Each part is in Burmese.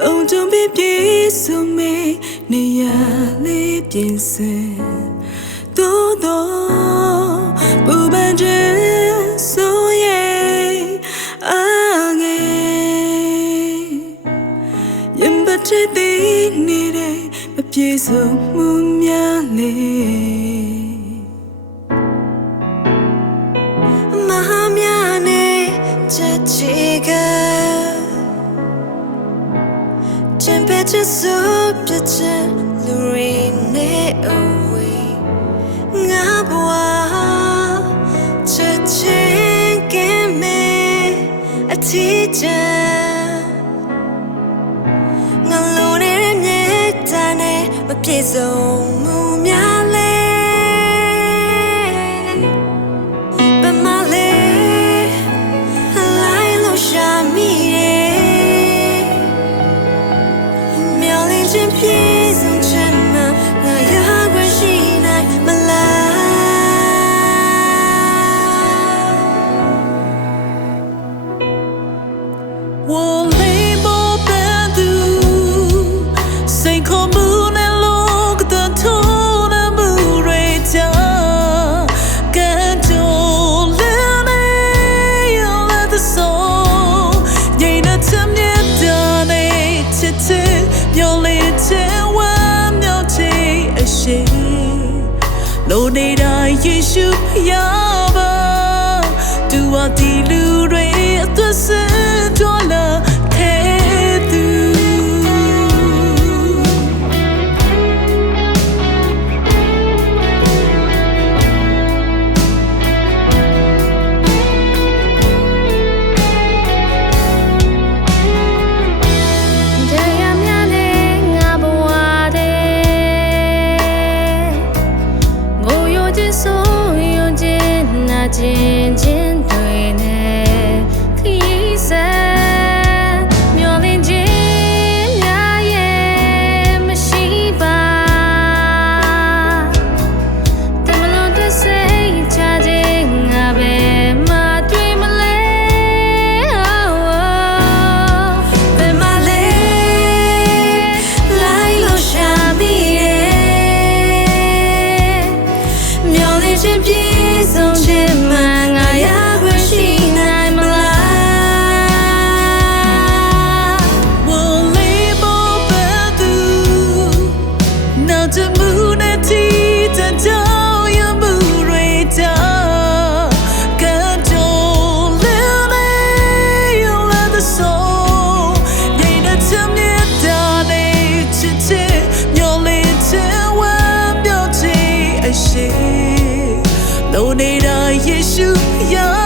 လုံးကြုံပြည့်ပြည့်စုံမေနေရလေးပြင်ဆင်多多不伴君素颜啊给，人不知的你的不必说木苗里。妈呀，你这几个。 ချင်းစူပြချင်းလူရီနေအဝေးငါဘွားချက်ချင်းကင်းမေအထီးချမ်းငါလိုနေတဲ့မြေတန်းနဲ့မပြေဆုံး စေ။လုံနေတာယေရှုရာ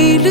Hey,